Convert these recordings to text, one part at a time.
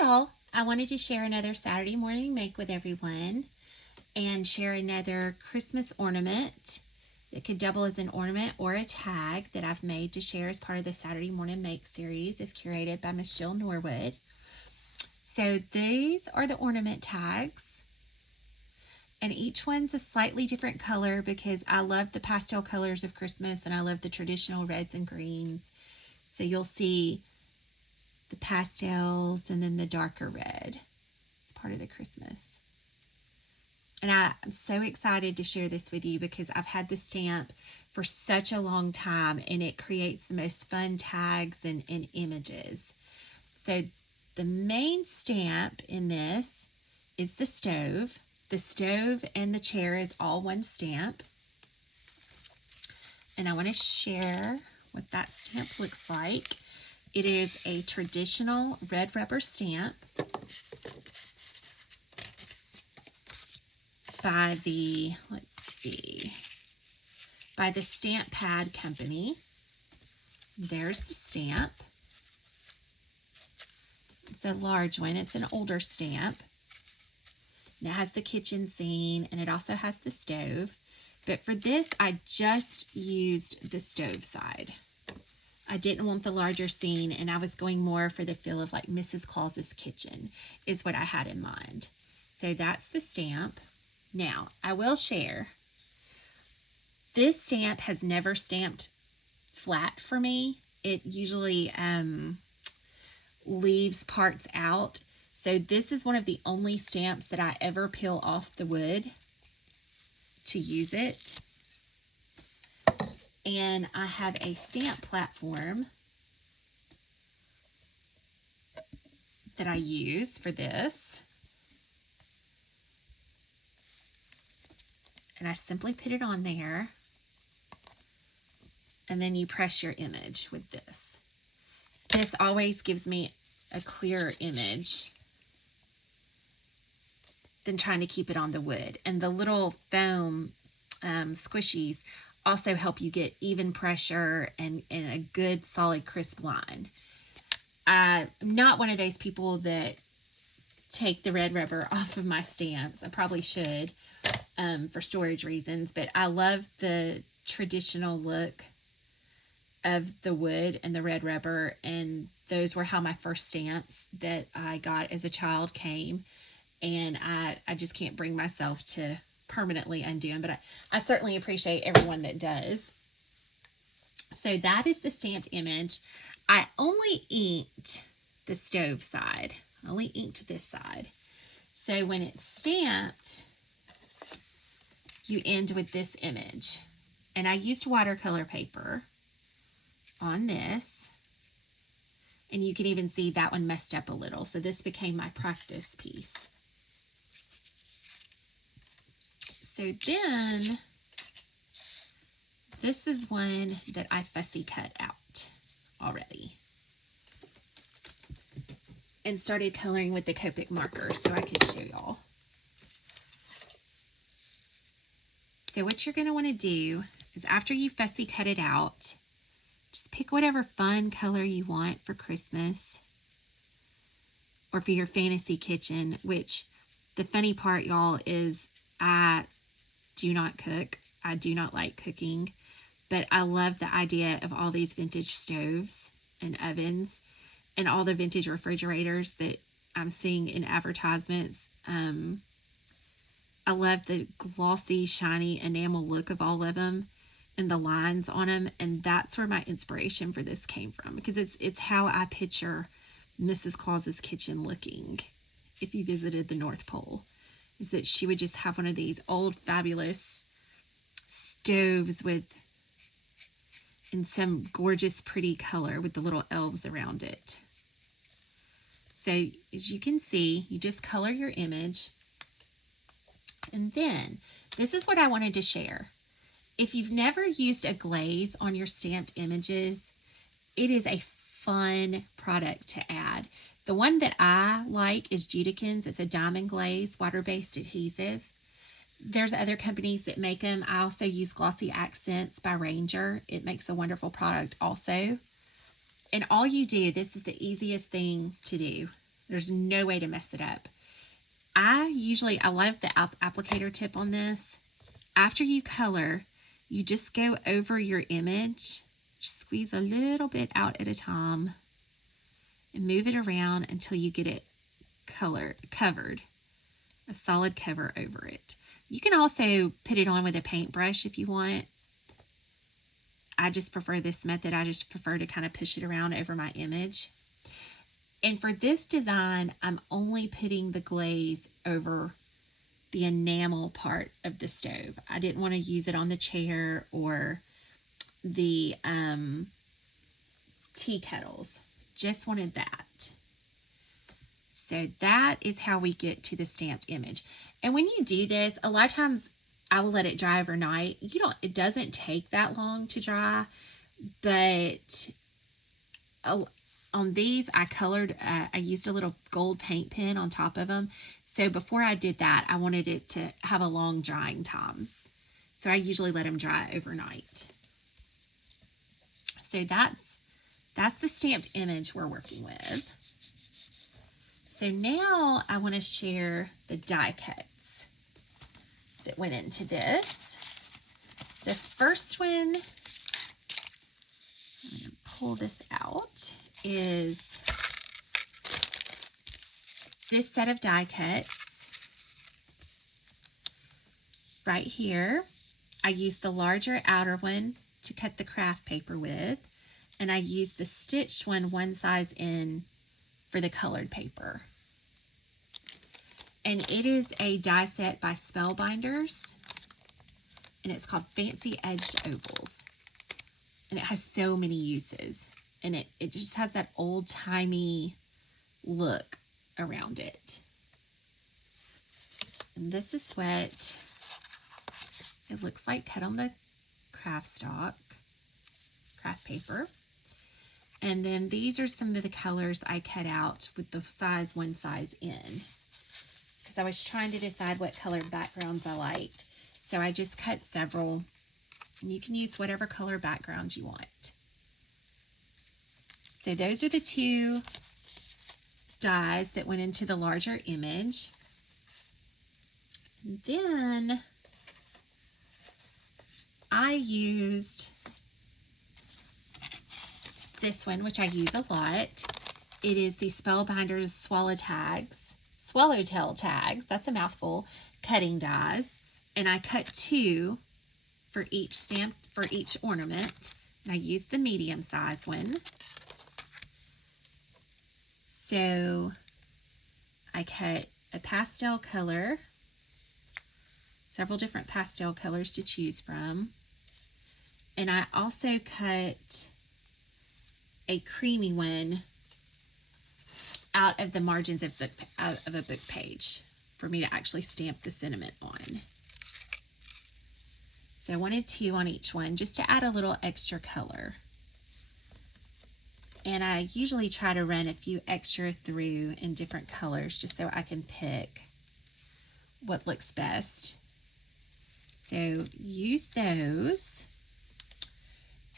y'all, I wanted to share another Saturday morning make with everyone and share another Christmas ornament that could double as an ornament or a tag that I've made to share as part of the Saturday morning make series. Is curated by Miss Jill Norwood. So these are the ornament tags, and each one's a slightly different color because I love the pastel colors of Christmas and I love the traditional reds and greens. So you'll see the pastels and then the darker red. It's part of the Christmas. And I'm so excited to share this with you because I've had this stamp for such a long time and it creates the most fun tags and images. So the main stamp in this is the stove. The stove and the chair is all one stamp. And I want to share what that stamp looks like. It is a traditional red rubber stamp by the, by the Stamp Pad Company. There's the stamp. It's a large one. It's an older stamp. And it has the kitchen scene and it also has the stove. But for this, I just used the stove side. I didn't want the larger scene, and I was going more for the feel of like Mrs. Claus's kitchen is what I had in mind. So that's the stamp. Now, I will share, this stamp has never stamped flat for me. It usually leaves parts out. So this is one of the only stamps that I ever peel off the wood to use it. And I have a stamp platform that I use for this. And I simply put it on there. And then you press your image with this. This always gives me a clearer image than trying to keep it on the wood. And the little foam squishies also help you get even pressure and a good solid crisp line. I'm not one of those people that take the red rubber off of my stamps. I probably should for storage reasons, but I love the traditional look of the wood and the red rubber, and those were how my first stamps that I got as a child came, and I just can't bring myself to permanently undo them, but I certainly appreciate everyone that does. So that is the stamped image. I only inked the stove side. I only inked this side. So when it's stamped, you end with this image. And I used watercolor paper on this. And you can even see that one messed up a little. So this became my practice piece. So then, this is one that I fussy cut out already and started coloring with the Copic marker so I could show y'all. So what you're going to want to do is after you fussy cut it out, just pick whatever fun color you want for Christmas or for your fantasy kitchen, which the funny part, y'all, is I do not cook. I do not like cooking, but I love the idea of all these vintage stoves and ovens and all the vintage refrigerators that I'm seeing in advertisements. I love the glossy, shiny enamel look of all of them and the lines on them, and that's where my inspiration for this came from, because it's how I picture Mrs. Claus's kitchen looking if you visited the North Pole. Is that she would just have one of these old fabulous stoves in some gorgeous pretty color with the little elves around it. So as you can see, you just color your image. And then this is what I wanted to share. If you've never used a glaze on your stamped images, it is a fun product to add. The one that I like is Judikins. It's a diamond glaze, water-based adhesive. There's other companies that make them. I also use Glossy Accents by Ranger. It makes a wonderful product also. And all you do, this is the easiest thing to do, There's no way to mess it up. I love the applicator tip on this. After you color, you just go over your image, just squeeze a little bit out at a time, and move it around until you get it covered, a solid cover over it. You can also put it on with a paintbrush if you want. I just prefer this method. I just prefer to kind of push it around over my image. And for this design, I'm only putting the glaze over the enamel part of the stove. I didn't want to use it on the chair or the tea kettles. Just wanted that. So that is how we get to the stamped image. And when you do this, a lot of times I will let it dry overnight. It doesn't take that long to dry, but on these, I used a little gold paint pen on top of them. So before I did that, I wanted it to have a long drying time. So I usually let them dry overnight. So that's the stamped image we're working with. So now I want to share the die cuts that went into this. The first one, I'm going to pull this out, is this set of die cuts right here. I used the larger outer one to cut the craft paper with, and I used the stitched one size in for the colored paper. And it is a die set by Spellbinders, and it's called Fancy Edged Ovals. And it has so many uses, and it just has that old-timey look around it. And this is what it looks like cut on the craft paper. And then these are some of the colors I cut out with the one size in, because I was trying to decide what colored backgrounds I liked. So I just cut several, and you can use whatever color background you want. So those are the two dies that went into the larger image. And then I used this one, which I use a lot. It is the Spellbinders Swallowtail Tags, that's a mouthful, cutting dies. And I cut 2 for each stamp, for each ornament. And I used the medium size one. So I cut a pastel color, several different pastel colors to choose from. And I also cut a creamy one out of the margins of a book page for me to actually stamp the sentiment on. So I wanted 2 on each one just to add a little extra color. And I usually try to run a few extra through in different colors just so I can pick what looks best. So use those.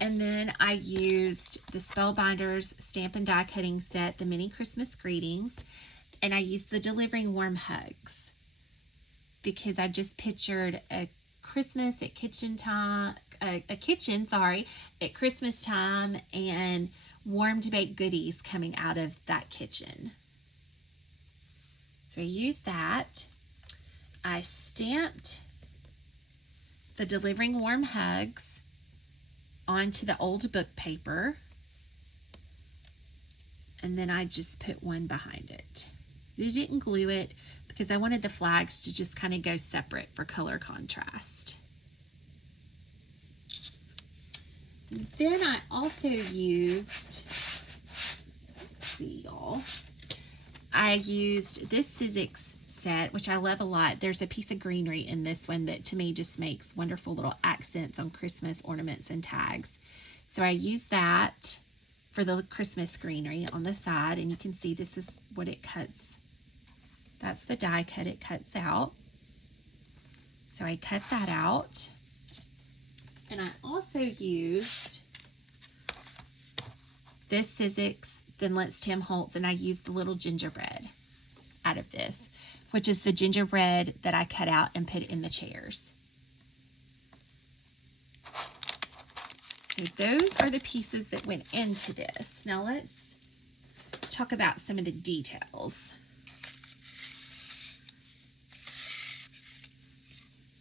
And then I used the Spellbinders Stamp and Die Cutting Set, the Mini Christmas Greetings, and I used the Delivering Warm Hugs because I just pictured a Christmas at kitchen time, at Christmas time, and warmed baked goodies coming out of that kitchen. So I used that. I stamped the Delivering Warm Hugs onto the old book paper, and then I just put one behind it. I didn't glue it because I wanted the flags to just kind of go separate for color contrast. And then I also used, let's see y'all, I used this Sizzix set, which I love a lot. There's a piece of greenery in this one that to me just makes wonderful little accents on Christmas ornaments and tags. So I used that for the Christmas greenery on the side, and you can see this is what it cuts. That's the die cut it cuts out. So I cut that out. And I also used this Sizzix than Let's Tim Holtz, and I used the little gingerbread out of this, which is the gingerbread that I cut out and put in the chairs. So those are the pieces that went into this. Now let's talk about some of the details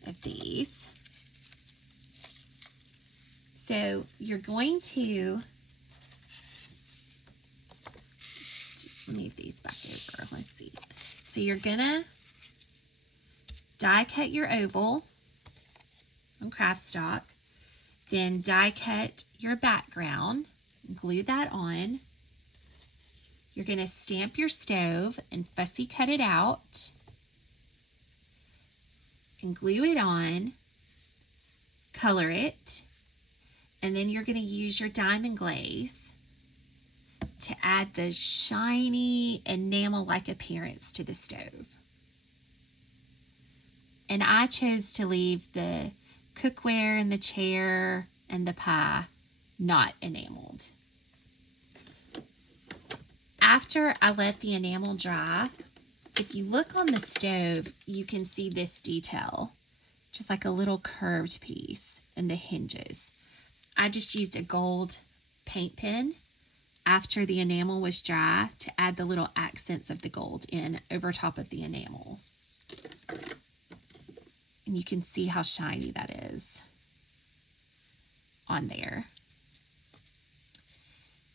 of these. So you're going to move these back over. Let's see. So you're gonna die cut your oval on craft stock, then die cut your background, glue that on. You're gonna stamp your stove and fussy cut it out and glue it on, color it, and then you're gonna use your diamond glaze to add the shiny enamel-like appearance to the stove. And I chose to leave the cookware and the chair and the pie not enameled. After I let the enamel dry, if you look on the stove, you can see this detail, just like a little curved piece in the hinges. I just used a gold paint pen after the enamel was dry to add the little accents of the gold in over top of the enamel. And you can see how shiny that is on there.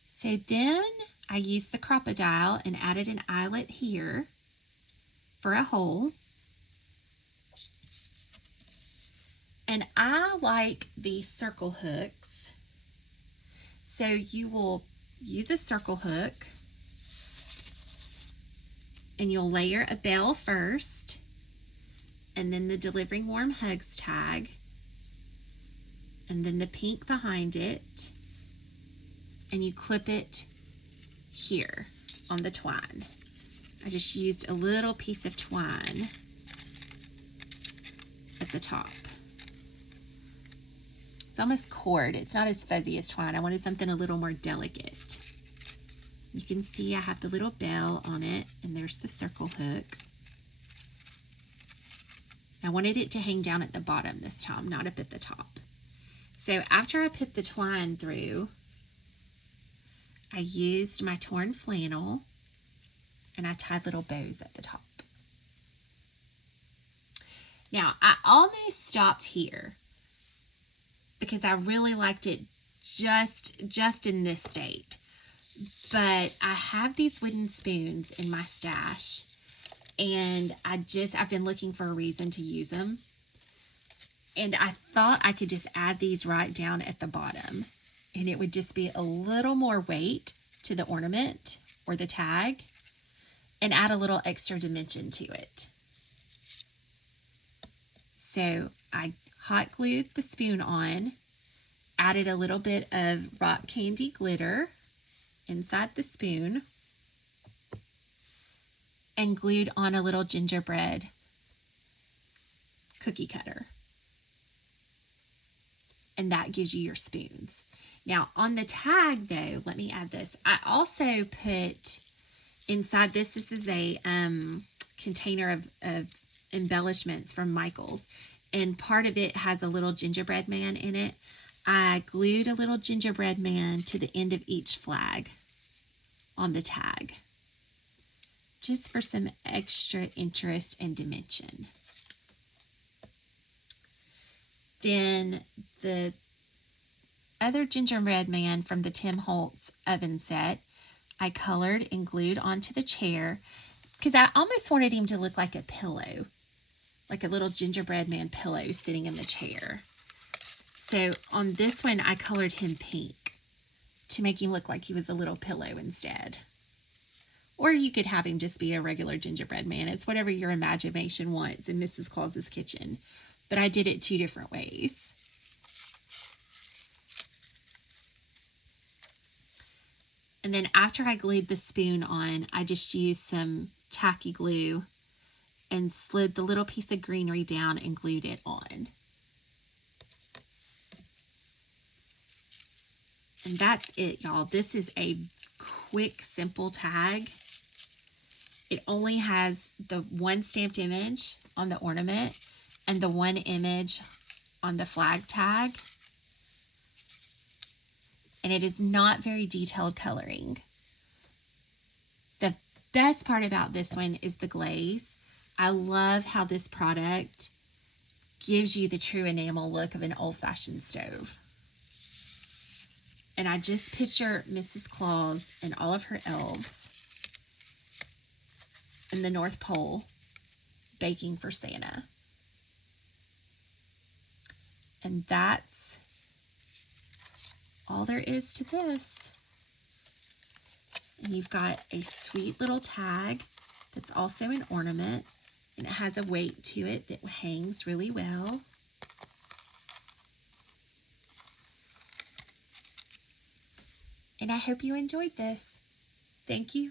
So then I used the crocodile and added an eyelet here for a hole. And I like these circle hooks. So you will use a circle hook and you'll layer a bell first, and then the Delivering Warm Hugs tag, and then the pink behind it, and you clip it here on the twine. I just used a little piece of twine at the top. It's almost cord. It's not as fuzzy as twine. I wanted something a little more delicate. You can see I have the little bell on it, and there's the circle hook. I wanted it to hang down at the bottom this time, not up at the top. So after I put the twine through, I used my torn flannel and I tied little bows at the top. Now, I almost stopped here because I really liked it just in this state. But I have these wooden spoons in my stash, and I've been looking for a reason to use them. And I thought I could just add these right down at the bottom, and it would just be a little more weight to the ornament or the tag and add a little extra dimension to it. So I hot glued the spoon on, added a little bit of rock candy glitter inside the spoon, and glued on a little gingerbread cookie cutter. And that gives you your spoons. Now on the tag though, let me add this. I also put inside this is a container of embellishments from Michael's, and part of it has a little gingerbread man in it. I glued a little gingerbread man to the end of each flag on the tag, just for some extra interest and dimension. Then the other gingerbread man from the Tim Holtz oven set, I colored and glued onto the chair because I almost wanted him to look like a pillow, like a little gingerbread man pillow sitting in the chair. So on this one, I colored him pink to make him look like he was a little pillow instead. Or you could have him just be a regular gingerbread man. It's whatever your imagination wants in Mrs. Claus's kitchen. But I did it two different ways. And then after I glued the spoon on, I just used some tacky glue and slid the little piece of greenery down and glued it on. And that's it, y'all. This is a quick, simple tag. It only has the one stamped image on the ornament and the one image on the flag tag. And it is not very detailed coloring. The best part about this one is the glaze. I love how this product gives you the true enamel look of an old-fashioned stove. And I just picture Mrs. Claus and all of her elves in the North Pole baking for Santa. And that's all there is to this. And you've got a sweet little tag that's also an ornament, and it has a weight to it that hangs really well. And I hope you enjoyed this. Thank you.